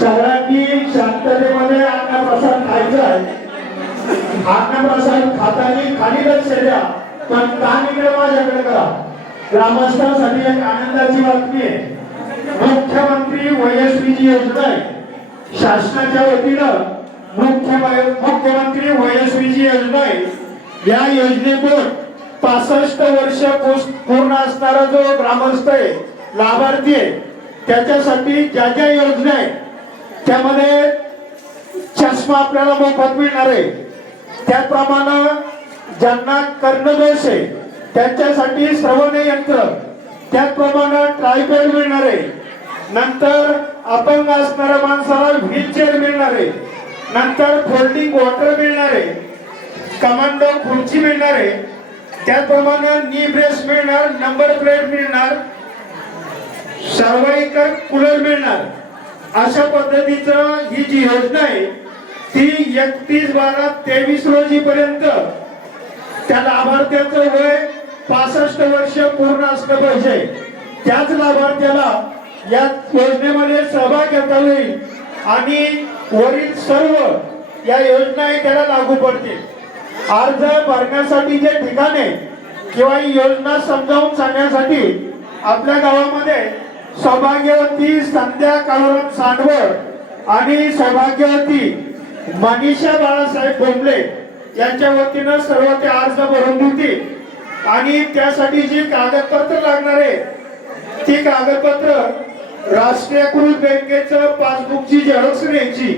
सगळ्यांनी शांततेमध्ये अन्नप्रसाद खायचा आहे. अन्नप्रसाद खातानी खाली लक्ष द्या पण कान इकडे माझ्याकडे करा. ग्रामस्थांसाठी एक आनंदाची बातमी आहे. मुख्यमंत्री वयस्वीची योजना आहे. शासनाच्या वतीनं मुख्य मुख्यमंत्री वयस्वीची योजना आहे. या योजनेतून पासष्ट वर्ष पूर्ण असणारा जो ग्रामस्थ आहे लाभार्थी आहे त्याच्यासाठी ज्या ज्या योजना आहेत त्यामध्ये चष्मा आपल्याला मोफत मिळणार आहे. त्याप्रमाणे ज्यांना कर्णदोष आहे त्यांच्यासाठी श्रवण यंत्र त्याचप्रमाणे ट्रायपेड मिळणार आहे. नंतर अपंग असणाऱ्या माणसाला व्हीलचेअर मिळणार आहे. नंतर फोल्डिंग वॉटर मिळणार आहे. कमांडो खुर्ची मिळणार आहे. त्याचप्रमाणे नी ब्रेस मिळणार नंबर प्लेट मिळणार. सर्वाईकर कूलर मिळणार. अशा पद्धतीचं ही जी योजना आहे ती एकतीस बारा तेवीस रोजी पर्यंत त्या लाभार्थ्याचं वय पासष्ट वर्ष पूर्ण असलं पाहिजे. त्याच लाभार्थ्याला या योजनेमध्ये सहभाग घेता येईल आणि वरील सर्व या योजना आहे त्याला लागू पडतील. अर्ज भरण्यासाठी जे ठिकाण आहे किंवा योजना समजावून सांगण्यासाठी आपल्या गावामध्ये सौभाग्यवती संध्या काळूराम सांडवळ आणि सौभाग्यवती मनीषा बाळासाहेब बोंबले यांच्या वतीनं सर्व ते अर्ज भरून देतील आणि त्यासाठी जी कागदपत्र लागणार आहे ती कागदपत्र राष्ट्रीयकृत बँकेचं पासबुकची झेरॉक्स न्यायची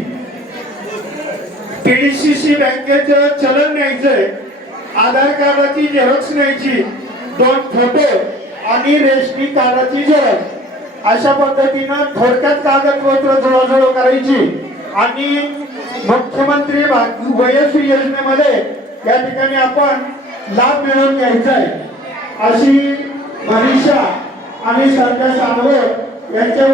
पीडीसीसी बँकेचं चलन न्यायचंय आधार कार्डाची झेरॉक्स न्यायची दोन फोटो आणि रेशनी कार्डाची झेरॉक्स. अशा पद्धतीनं थोडक्यात कागदपत्र जुळवाजुळव करायची. आणि मुख्यमंत्री भा- वयस्वी योजनेमध्ये या ठिकाणी आपण लाभ मिळवून घ्यायचा आहे. अशी मनीषा आणि सरकार सांगवे यांच्या